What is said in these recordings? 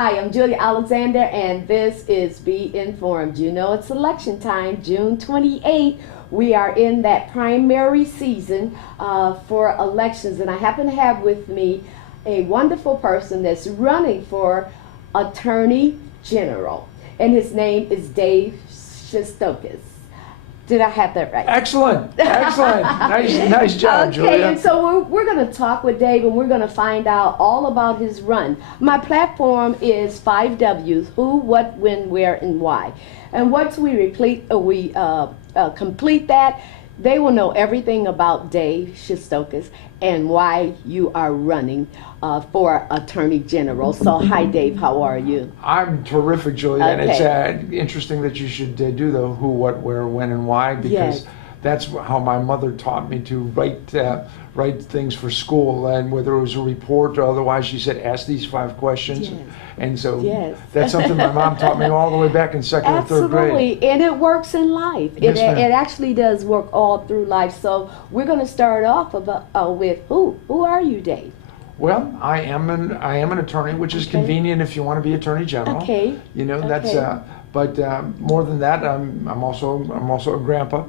Hi, I'm Julia Alexander, and this is Be Informed. You know it's election time, June 28th. We are in that primary season for elections, and I happen to have with me a wonderful person that's running for Attorney General, and his name is Dave Shestokas. Did I have that right? Excellent, excellent. Nice job, okay, Julia. and so we're going to talk with Dave, and we're going to find out all about his run. My platform is 5 W's: who, what, when, where, and why. And once we complete that, they will know everything about Dave Shestokas and why you are running for Attorney General. So, hi, Dave. How are you? I'm terrific, Julia, and Okay. it's interesting that you should do the who, what, where, when, and why, because Yes. that's how my mother taught me to write things for school, and whether it was a report or otherwise, she said, ask these 5 questions. Yes. And so Yes. that's something my mom taught me all the way back in 2nd or 3rd grade. Absolutely, and it works in life. Yes, ma'am. It actually does work all through life. So we're going to start off with who? Who are you, Dave? Well, I am an attorney, which is Okay. convenient if you want to be Attorney General. Okay. You know, that's Okay. but more than that, I'm also a grandpa.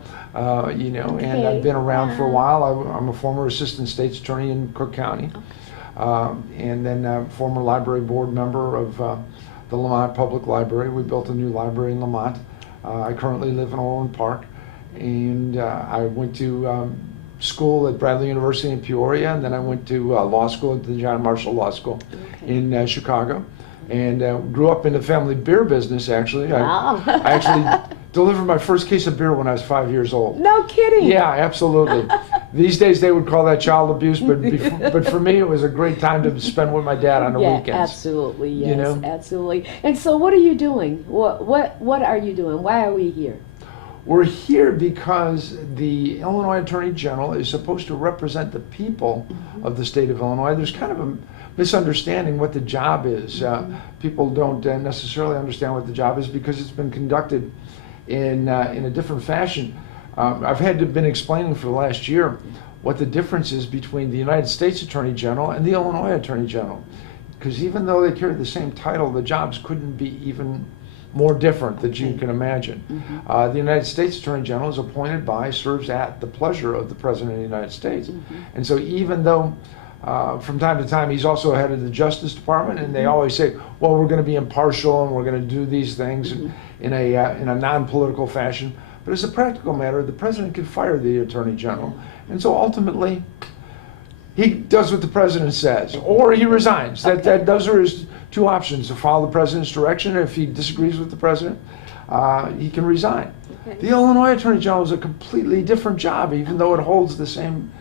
You know, and Okay. I've been around for a Wow. while. I'm a former assistant state's attorney in Cook County, and then former library board member of the Lamont Public Library. We built a new library in Lamont. I currently live in Orland Park, and I went to school at Bradley University in Peoria, and then I went to law school at the John Marshall Law School Okay. in Chicago, and grew up in the family beer business. Actually, Wow. I actually delivered my first case of beer when I was 5 years old. No kidding. Yeah, absolutely. These days they would call that child abuse, but but for me it was a great time to spend with my dad on the Yeah, weekends. absolutely. Yes, You know? absolutely. And so, what are you doing? What are you doing? Why are we here? We're here because the Illinois Attorney General is supposed to represent the people of the state of Illinois. There's kind of a misunderstanding what the job is. People don't necessarily understand what the job is because it's been conducted in a different fashion. I've been explaining for the last year what the difference is between the United States Attorney General and the Illinois Attorney General. Because even though they carry the same title, the jobs couldn't be even more different than you can imagine. The United States Attorney General is appointed by, serves at the pleasure of the President of the United States. And so even though from time to time he's also head of the Justice Department, and they always say, well, we're going to be impartial and we're going to do these things in a non-political fashion. But as a practical matter, the President can fire the Attorney General. And so ultimately, he does what the President says, or he resigns. Those are his 2 options: to follow the President's direction. If he disagrees with the President, he can resign. Okay. The Illinois Attorney General is a completely different job, even though it holds the same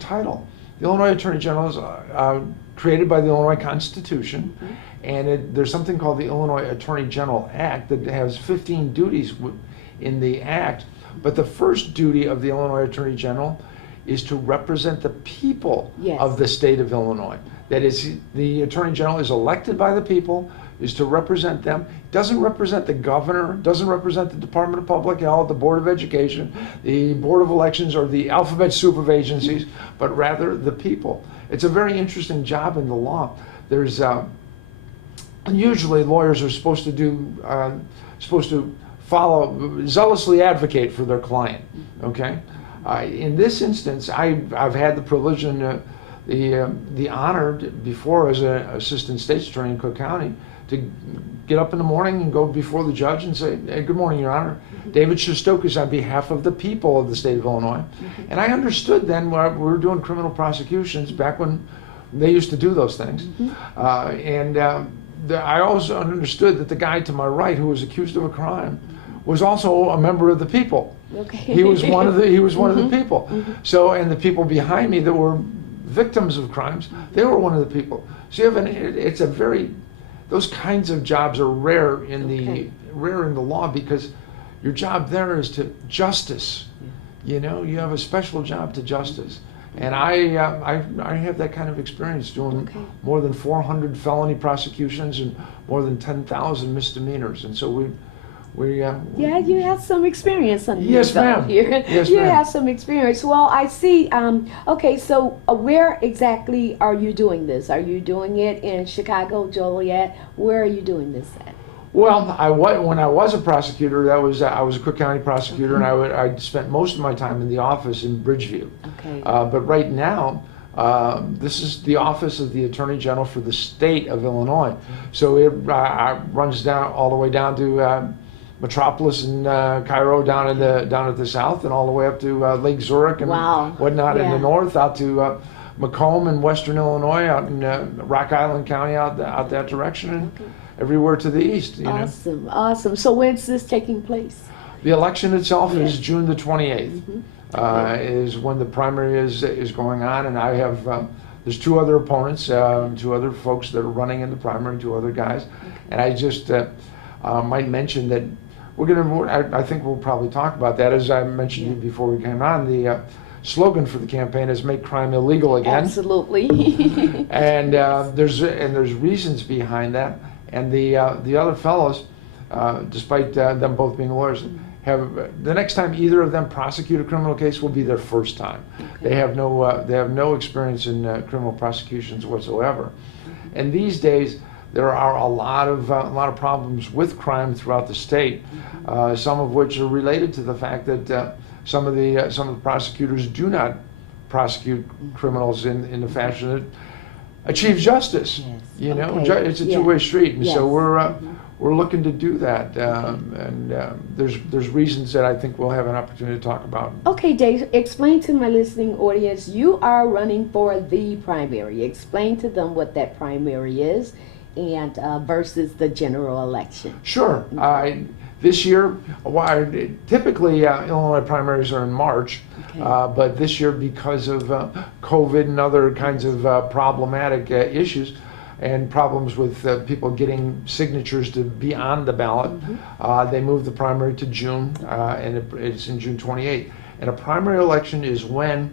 title. The Illinois Attorney General is created by the Illinois Constitution, and there's something called the Illinois Attorney General Act that has 15 duties in the Act. But the first duty of the Illinois Attorney General is to represent the people Yes. of the state of Illinois. That is, the Attorney General is elected by the people, is to represent them. Doesn't represent the governor, doesn't represent the Department of Public Health, the Board of Education, the Board of Elections, or the alphabet soup of agencies, but rather the people. It's a very interesting job in the law. There's usually lawyers are supposed to zealously advocate for their client. Okay. In this instance, I've had the privilege and the honor before as an assistant state's attorney in Cook County to get up in the morning and go before the judge and say, hey, good morning, Your Honor. David Shestokas on behalf of the people of the state of Illinois. And I understood then when we were doing criminal prosecutions back when they used to do those things. I also understood that the guy to my right who was accused of a crime was also a member of the people. Okay. He was one of the people. So, and the people behind me that were victims of crimes, they were one of the people. So you have those kinds of jobs are rare in the law, because your job there is to justice. You know, you have a special job to justice. And I have that kind of experience doing more than 400 felony prosecutions and more than 10,000 misdemeanors. And so Yeah, you have some experience under Yes, your belt ma'am. here. Yes, You ma'am. have some experience. Well, I see. Okay, so where exactly are you doing this? Are you doing it in Chicago, Joliet? Where are you doing this at? Well, when I was a prosecutor, I was a Cook County prosecutor, and I spent most of my time in the office in Bridgeview. Okay. But right now, this is the office of the Attorney General for the state of Illinois. So it runs down all the way down to Metropolis and Cairo down at the south, and all the way up to Lake Zurich and Wow. whatnot in Yeah. the north, out to Macomb in western Illinois, out in Rock Island County, out that direction, and everywhere to the east. You know, Awesome, awesome. So when's this taking place? the election itself is Yes. June the 28th. Is when the primary is going on, and I have there's two other opponents, two other folks that are running in the primary, two other guys, and I just might mention that we're gonna. I think we'll probably talk about that, as I mentioned to you before we came on. The slogan for the campaign is "Make crime illegal again," Absolutely. and there's reasons behind that, and the other fellows, despite them both being lawyers, have the next time either of them prosecute a criminal case will be their first time. They have no experience in criminal prosecutions whatsoever, and these days there are a lot of problems with crime throughout the state, some of which are related to the fact that some of the prosecutors do not prosecute criminals in the fashion that achieves justice. Yes. You know, Okay. it's a Yeah. two-way street, and so Yes. we're looking to do that, and there's reasons that I think we'll have an opportunity to talk about. Okay, Dave, explain to my listening audience, you are running for the primary. Explain to them what that primary is and versus the general election. Sure. This year, typically Illinois primaries are in March, Okay. but this year, because of COVID and other kinds of problematic issues and problems with people getting signatures to be on the ballot, they moved the primary to June, and it's in June 28th. And a primary election is when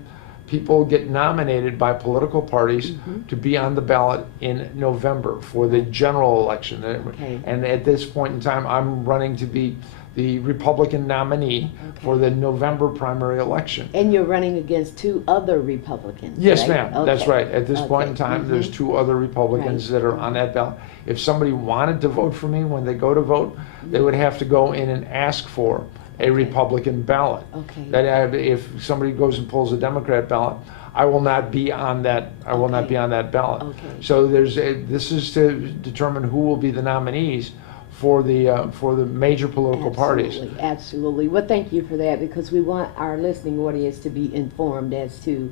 people get nominated by political parties to be on the ballot in November for the general election. Okay. And at this point in time, I'm running to be the Republican nominee for the November primary election. And you're running against two other Republicans. Yes, right? ma'am. That's Okay. right. At this point in Okay. time, there's two other Republicans Right. that are on that ballot. If somebody wanted to vote for me when they go to vote, they would have to go in and ask for a Republican ballot. Okay. That if somebody goes and pulls a Democrat ballot, I will not be on that. I will not Okay. be on that ballot. Okay. So this is to determine who will be the nominees for the major political parties. Absolutely, absolutely. Well, thank you for that, because we want our listening audience to be informed as to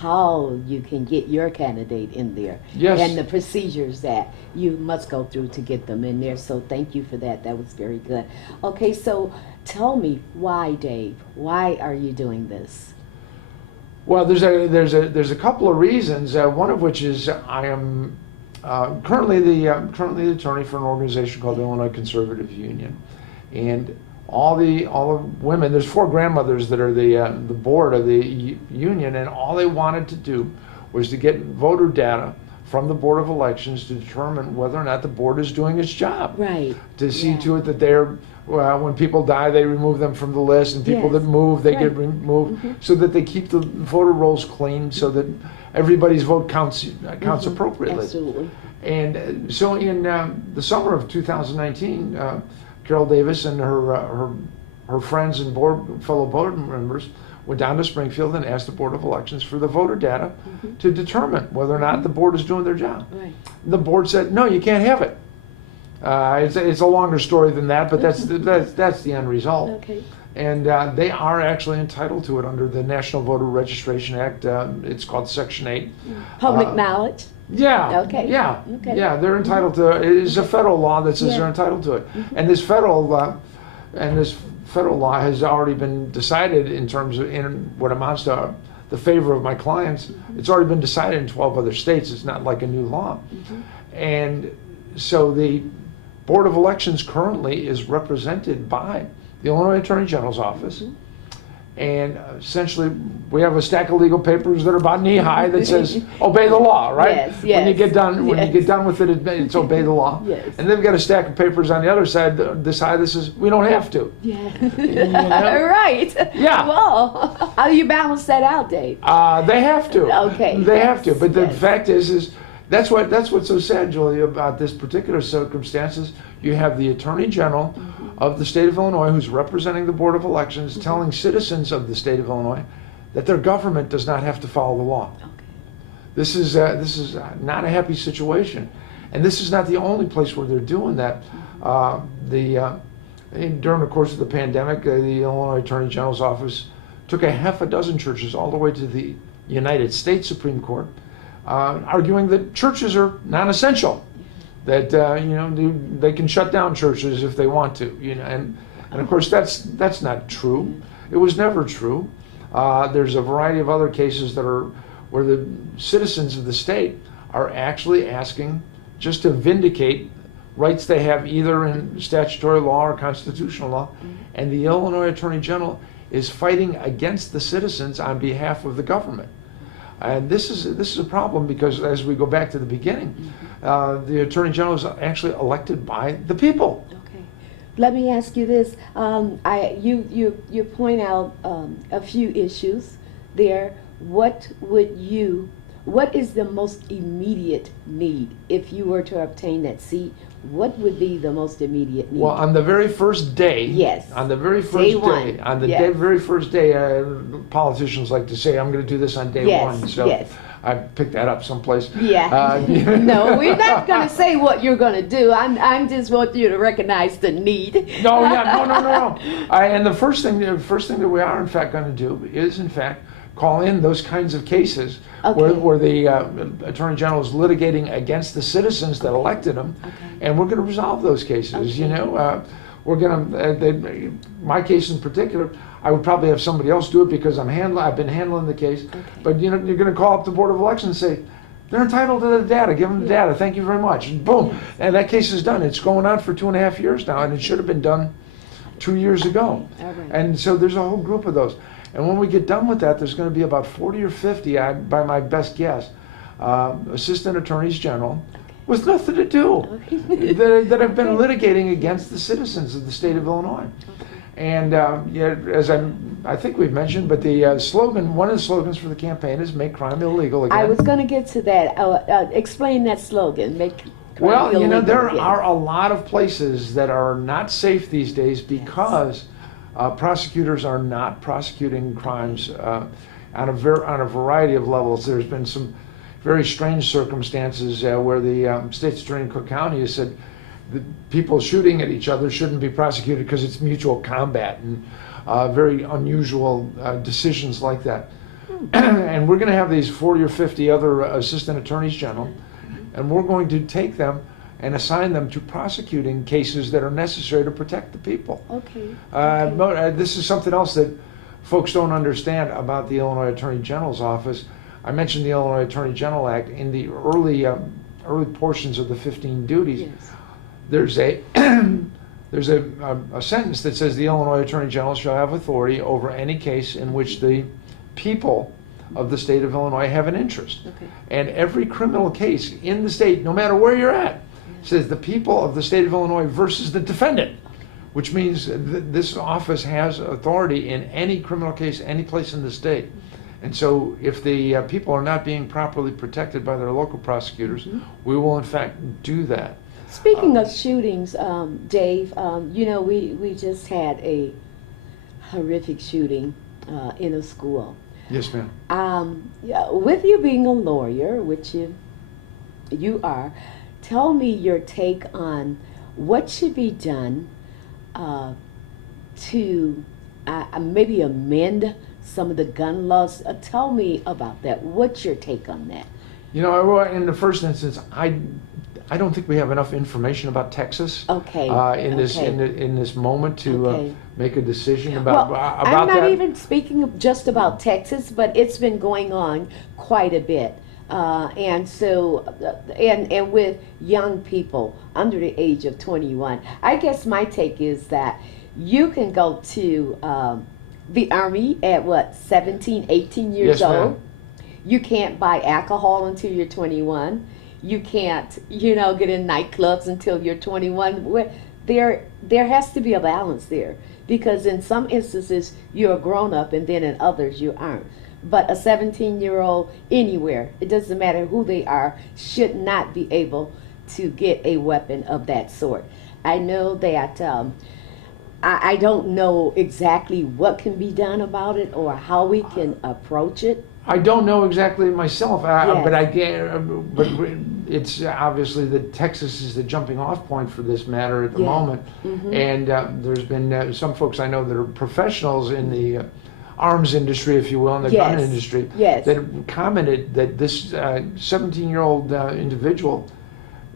how you can get your candidate in there. Yes. And the procedures that you must go through to get them in there. So thank you for that. That was very good. Okay, so tell me why, Dave? Why are you doing this? Well, there's a couple of reasons. One of which is I am currently the attorney for an organization called the Illinois Conservative Union, and all the women. There's 4 grandmothers that are the board of the union, and all they wanted to do was to get voter data from the Board of Elections to determine whether or not the board is doing its job. Right. To see Yeah. to it that when people die, they remove them from the list, and people Yes. that move, they Right. get removed, so that they keep the voter rolls clean, so that everybody's vote counts appropriately. Absolutely. And so in the summer of 2019, Carol Davis and her friends and fellow board members went down to Springfield and asked the Board of Elections for the voter data to determine whether or not the board is doing their job. Right. The board said, no, you can't have it. It's a longer story than that, but that's the end result. Okay. And they are actually entitled to it under the National Voter Registration Act. It's called Section 8. Public knowledge. Yeah. Okay. Yeah. Okay. Yeah. They're entitled to. It is a federal law that says Yeah. they're entitled to it, and this federal law has already been decided in what amounts to the favor of my clients. It's already been decided in 12 other states. It's not like a new law, and so the Board of Elections currently is represented by the Illinois Attorney General's office And essentially, we have a stack of legal papers that are about knee high that says obey the law, right? Yes, When you yes, get done, when you yes. get done with it, it's obey the law. Yes. And then we've got a stack of papers on the other side. This side that says we don't have to. Yeah. know? Right. Yeah. Well, how do you balance that out, Dave? They have to. Okay. They have to. But the Yes. fact is that's what's so sad, Julie, about this particular circumstances. You have the Attorney General of the state of Illinois, who's representing the Board of Elections, telling citizens of the state of Illinois that their government does not have to follow the law. Okay. This is not a happy situation, and this is not the only place where they're doing that. During the course of the pandemic, the Illinois Attorney General's office took a half a dozen churches all the way to the United States Supreme Court, arguing that churches are non-essential, that they can shut down churches if they want to, and of course that's not true. It was never true. There's a variety of other cases that are where the citizens of the state are actually asking just to vindicate rights they have either in statutory law or constitutional law, and the Illinois Attorney General is fighting against the citizens on behalf of the government. And this is a problem because as we go back to the beginning, the Attorney General is actually elected by the people. Okay. Let me ask you this. You point out a few issues there. What is the most immediate need if you were to obtain that seat? What would be the most immediate need? Well, on the very first day, Yes. on the very first Day one. on the Yes. very first day, politicians like to say, I'm going to do this on day Yes, one. So yes. I picked that up someplace. Yeah. No, we're not going to say what you're going to do. I'm just want you to recognize the need. No. And the first thing that we are in fact going to do is in fact call in those kinds of cases where the Attorney General is litigating against the citizens that elected him, and we're going to resolve those cases. We're going to, my case in particular, I would probably have somebody else do it because I've been handling the case. But you're going to call up the Board of Elections and say, they're entitled to the data, give them the data, thank you very much. And boom, and that case is done. It's going on for 2.5 years now, and it should have been done 2 years ago. And so there's a whole group of those. And when we get done with that, there's going to be about 40 or 50, by my best guess, assistant attorneys general with nothing to do that have been litigating against the citizens of the state of Illinois. And as I think we've mentioned, but the slogan, one of the slogans for the campaign is "Make crime illegal again." I was going to get to that. Explain that slogan. Make crime well, illegal there again. are a lot of places that are not safe these days because prosecutors are not prosecuting crimes on a variety of levels. There's been some very strange circumstances where the state's attorney in Cook County has said the people shooting at each other shouldn't be prosecuted because it's mutual combat, and very unusual decisions like that. And we're going to have these 40 or 50 other assistant attorneys general, and we're going to take them and assign them to prosecuting cases that are necessary to protect the people. This is something else that folks don't understand about the Illinois Attorney General's office. I mentioned the Illinois Attorney General Act. In the early portions of the 15 duties, Yes. there's a sentence that says the Illinois Attorney General shall have authority over any case in which the people of the state of Illinois have an interest. And every criminal case in the state, no matter where you're at, says the people of the state of Illinois versus the defendant, which means this office has authority in any criminal case, any place in the state. And so if the people are not being properly protected by their local prosecutors, we will in fact do that. Speaking of shootings, Dave, we just had a horrific shooting in a school. Yes, ma'am. With you being a lawyer, which you are, tell me your take on what should be done to maybe amend some of the gun laws. Tell me about that. What's your take on that? In the first instance, I don't think we have enough information about Texas. In this moment to make a decision about that. I'm not even speaking just about Texas, but it's been going on quite a bit. And with young people under the age of 21, I guess my take is that you can go to the Army at what, 17, 18 years Yes, ma'am. old. You can't buy alcohol until you're 21. You can't, get in nightclubs until you're 21. There has to be a balance there, because in some instances you're a grown up and then in others you aren't. But a 17-year-old anywhere, it doesn't matter who they are, should not be able to get a weapon of that sort. I know that I don't know exactly what can be done about it or how we can approach it. I don't know exactly myself, Yes. but it's obviously that Texas is the jumping off point for this matter at the Yeah. moment. And there's been some folks I know that are professionals in the arms industry, if you will, in the gun Yes. industry, Yes. that commented that this 17-year-old individual,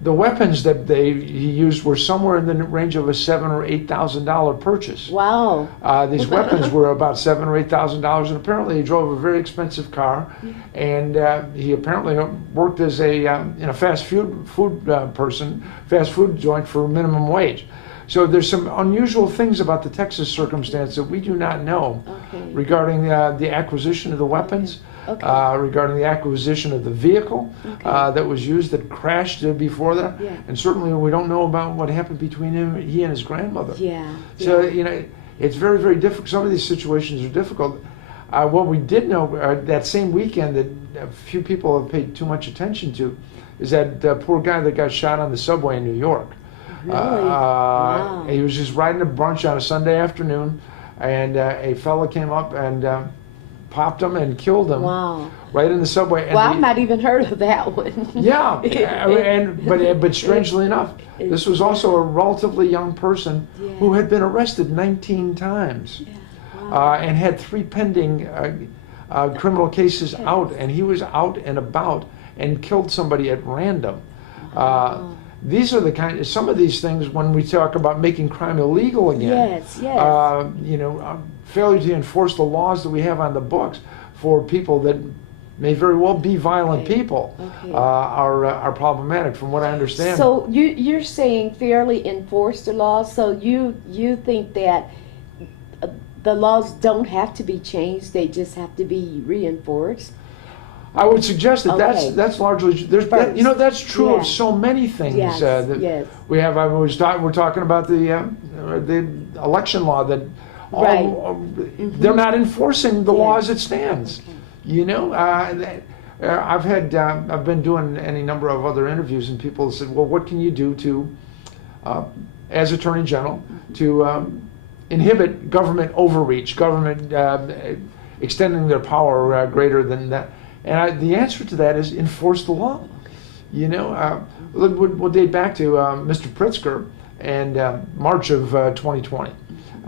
the weapons that he used were somewhere in the range of a $7,000 or $8,000 purchase. Wow. These weapons were about $7,000 or $8,000, and apparently he drove a very expensive car, and he apparently worked as a fast food fast food joint for minimum wage. So there's some unusual things about the Texas circumstance that we do not know regarding the acquisition of the weapons. Regarding the acquisition of the vehicle that was used that crashed before that, and certainly we don't know about what happened between he and his grandmother. So it's very, very difficult. Some of these situations are difficult. What we did know that same weekend that a few people have paid too much attention to is that poor guy that got shot on the subway in New York. Really? Wow. He was just riding a brunch on a Sunday afternoon, and a fella came up and popped him and killed him. Wow. Right in the subway. And Well, I've not even heard of that one. Yeah, but strangely enough, this was also a relatively young person who had been arrested 19 times and had 3 pending criminal cases out, and he was out and about and killed somebody at random. These are some of these things when we talk about making crime illegal again. Failure to enforce the laws that we have on the books for people that may very well be violent people are problematic, from what I understand. So you're saying fairly enforce the laws. So you think that the laws don't have to be changed; they just have to be reinforced. I would suggest that that's largely that's true of Yes. so many things that we have. We're talking about the election law that they're not enforcing the law as it stands. I've been doing any number of other interviews, and people said, well, what can you do to as Attorney General to inhibit government overreach, government extending their power greater than that? And the answer to that is enforce the law. We'll date back to Mr. Pritzker and March of 2020.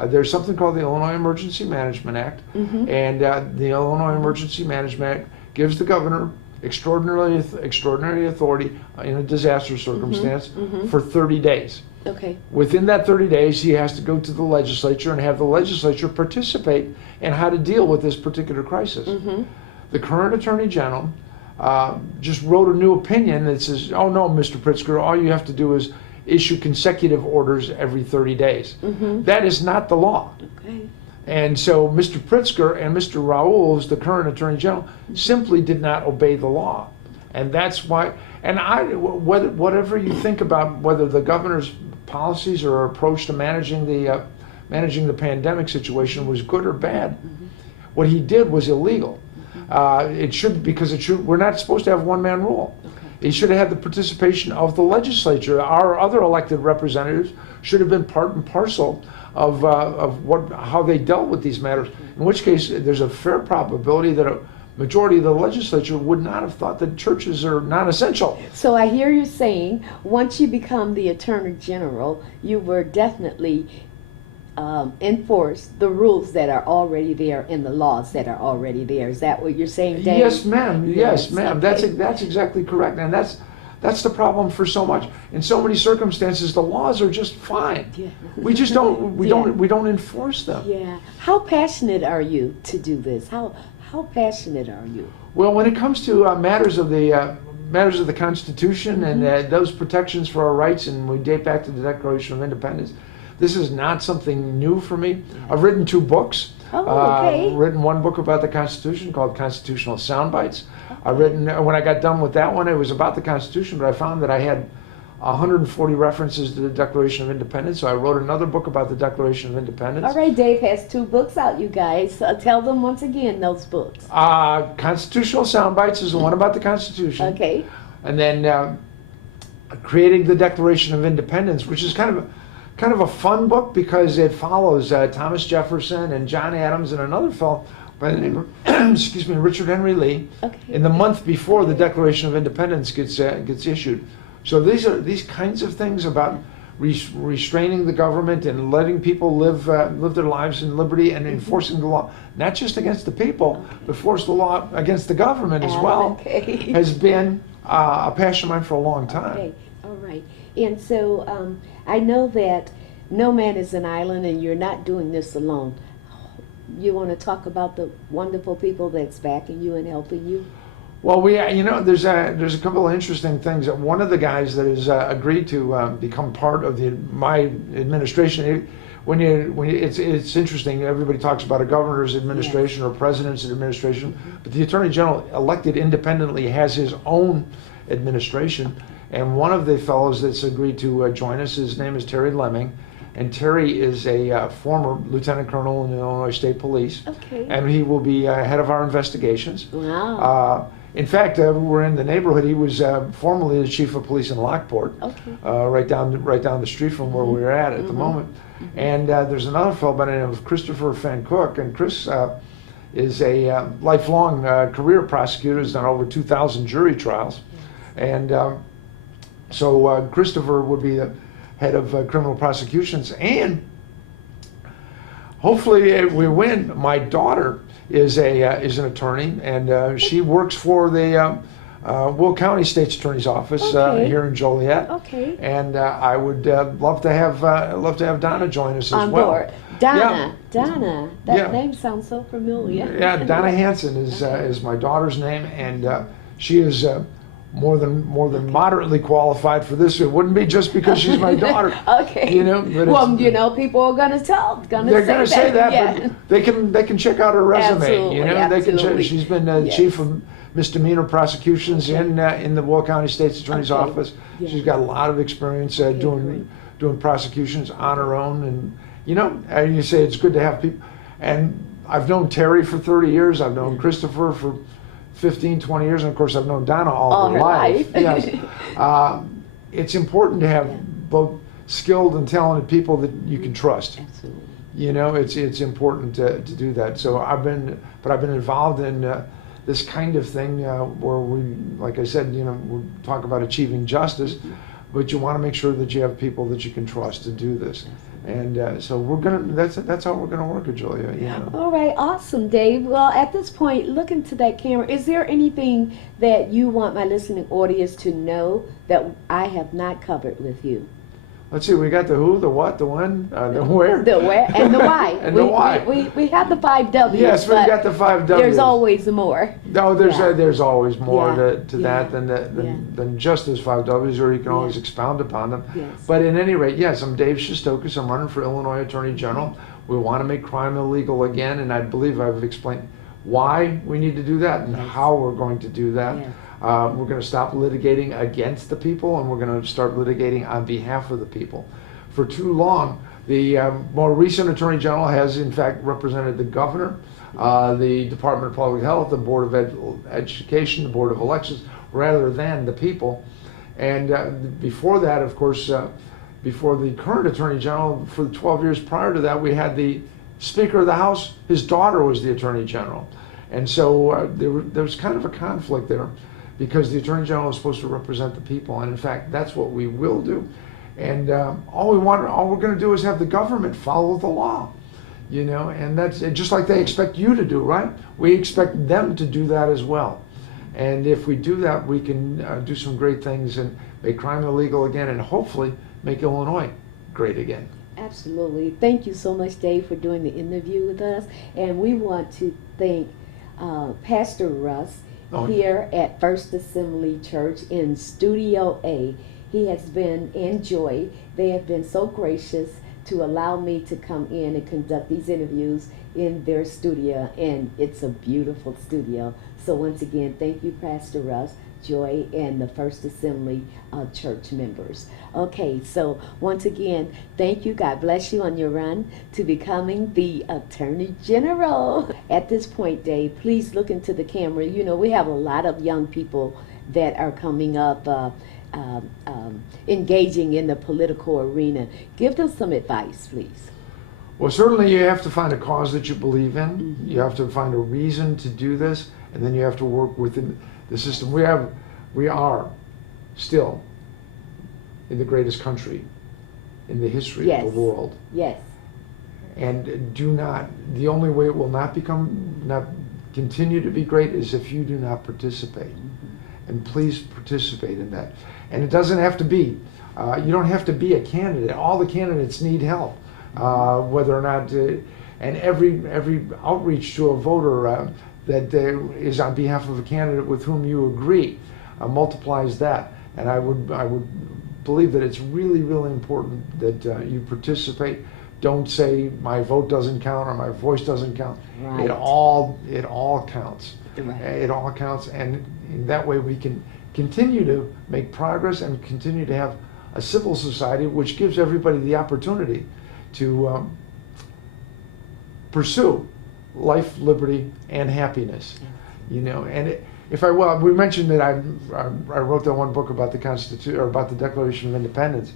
There's something called the Illinois Emergency Management Act, and the Illinois Emergency Management Act gives the governor extraordinary authority in a disaster circumstance for 30 days. Within that 30 days, he has to go to the legislature and have the legislature participate in how to deal with this particular crisis. The current Attorney General just wrote a new opinion that says, oh no, Mr. Pritzker, all you have to do is issue consecutive orders every 30 days. That is not the law. And so Mr. Pritzker and Mr. Raoul, who's the current Attorney General, simply did not obey the law. And that's why, whatever you think about whether the governor's policies or approach to managing the pandemic situation was good or bad, what he did was illegal. We're not supposed to have one-man rule. He should have had the participation of the legislature. Our other elected representatives should have been part and parcel of how they dealt with these matters. In which case, there's a fair probability that a majority of the legislature would not have thought that churches are non-essential. So I hear you saying once you become the Attorney General, you were definitely enforce the rules that are already there and the laws that are already there. Is that what you're saying, Dave? Yes, ma'am. Yes, ma'am. That's exactly correct, and that's the problem for so much. In so many circumstances, the laws are just fine. We just don't enforce them. Yeah. How passionate are you to do this? How passionate are you? Well, when it comes to matters of the Constitution and those protections for our rights, and we date back to the Declaration of Independence, this is not something new for me. I've written 2 books. Oh, okay. I've written one book about the Constitution called Constitutional Soundbites. I've written, when I got done with that one, it was about the Constitution, but I found that I had 140 references to the Declaration of Independence, so I wrote another book about the Declaration of Independence. All right, Dave has 2 books out, you guys. Tell them once again those books. Constitutional Soundbites is the one about the Constitution. Okay. And then Creating the Declaration of Independence, which is kind of a fun book because it follows Thomas Jefferson and John Adams and another fellow by the name of excuse me, Richard Henry Lee. Okay. In the month before the Declaration of Independence gets issued. So these kinds of things about restraining the government and letting people live their lives in liberty and enforcing the law, not just against the people, but force the law against the government as well, Okay. has been a passion of mine for a long time. Okay, all right. And so I know that no man is an island and you're not doing this alone. You want to talk about the wonderful people that's backing you and helping you? Well, there's a couple of interesting things. One of the guys that has agreed to become part of my administration. It's interesting. Everybody talks about a governor's administration or president's administration, but the attorney general elected independently has his own administration. And one of the fellows that's agreed to join us, his name is Terry Lemming. And Terry is a former lieutenant colonel in the Illinois State Police. Okay. And he will be head of our investigations. Wow. In fact, we're in the neighborhood. He was formerly the chief of police in Lockport, Okay. right down the street from where we're at the moment. And there's another fellow by the name of Christopher Van Cook, and Chris is a lifelong career prosecutor. Has done over 2,000 jury trials, and so Christopher would be the head of criminal prosecutions, and hopefully we win. My daughter is an attorney, and she works for the Will County State's Attorney's Office here in Joliet. Okay. And I would love to have Donna join us as On well. board. Donna. That name sounds so familiar. Yeah, Donna Hanson is my daughter's name, and she is more than moderately qualified for this. It wouldn't be just because she's my daughter. Okay. But people are gonna they're going to say that, yeah. but they can check out her resume. Absolutely, They can absolutely. check. She's been chief of misdemeanor prosecutions in the Will County State's Attorney's Okay. Office. Yeah. She's got a lot of experience doing prosecutions on her own, and you say it's good to have people. And I've known Terry for 30 years. I've known Christopher for 15, 20 years, and of course I've known Donna all her life. Yes. It's important to have both skilled and talented people that you can trust. Absolutely. It's important to do that. So I've been involved in this kind of thing where we, like I said, we talk about achieving justice, but you want to make sure that you have people that you can trust to do this. And so that's how we're gonna work it, Julia. All right, awesome, Dave. Well, at this point, look into that camera. Is there anything that you want my listening audience to know that I have not covered with you? Let's see, we got the who, the what, the when, the where. The where and the why. And the why. We have the 5 W's. Yes, we've got the 5 W's. There's always more. No, there's always more Yeah. to that than just those 5 W's, or you can always expound upon them. Yes. But in any rate, yes, I'm Dave Shestokas. I'm running for Illinois Attorney General. We want to make crime illegal again, and I believe I've explained why we need to do that and how we're going to do that. Yes. We're going to stop litigating against the people, and we're going to start litigating on behalf of the people. For too long, the more recent Attorney General has in fact represented the governor, the Department of Public Health, the Board of Education, the Board of Elections, rather than the people. And before that, of course, before the current Attorney General, for the 12 years prior to that, we had the Speaker of the House. His daughter was the Attorney General. And so there was kind of a conflict there, because the Attorney General is supposed to represent the people, and in fact, that's what we will do. And all we're going to do is have the government follow the law, and that's just like they expect you to do, right? We expect them to do that as well. And if we do that, we can do some great things and make crime illegal again, and hopefully make Illinois great again. Absolutely. Thank you so much, Dave, for doing the interview with us. And we want to thank Pastor Russ here at First Assembly Church in Studio A. He has been in Joy. They have been so gracious to allow me to come in and conduct these interviews in their studio, and it's a beautiful studio. So once again, thank you, Pastor Russ, Joy, and the First Assembly church members. Okay, so once again, thank you. God bless you on your run to becoming the Attorney General. At this point, Dave, please look into the camera. You know, we have a lot of young people that are coming up, engaging in the political arena. Give them some advice, please. Well, certainly you have to find a cause that you believe in. You have to find a reason to do this, and then you have to work within the system. We are still in the greatest country in the history of the world. Yes. And the only way it will not continue to be great is if you do not participate. And please participate in that. And it doesn't have to be, you don't have to be a candidate. All the candidates need help. Whether or not, and every outreach to a voter that is on behalf of a candidate with whom you agree multiplies that. And I would believe that it's really, really important that you participate. Don't say my vote doesn't count or my voice doesn't count. Right. It all counts. Right. It all counts, and in that way we can continue to make progress and continue to have a civil society which gives everybody the opportunity to pursue life, liberty, and happiness. You know, and we mentioned that I wrote that one book about the Constitution, or about the Declaration of Independence,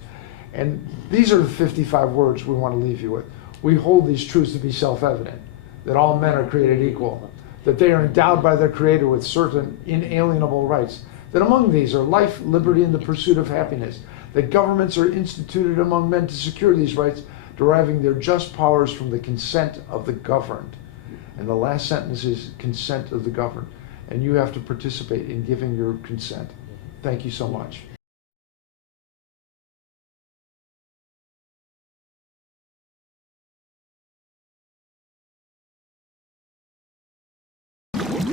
and these are the 55 words we want to leave you with. We hold these truths to be self-evident, that all men are created equal, that they are endowed by their Creator with certain inalienable rights, that among these are life, liberty, and the pursuit of happiness, that governments are instituted among men to secure these rights, deriving their just powers from the consent of the governed. And the last sentence is consent of the governed. And you have to participate in giving your consent. Thank you so much.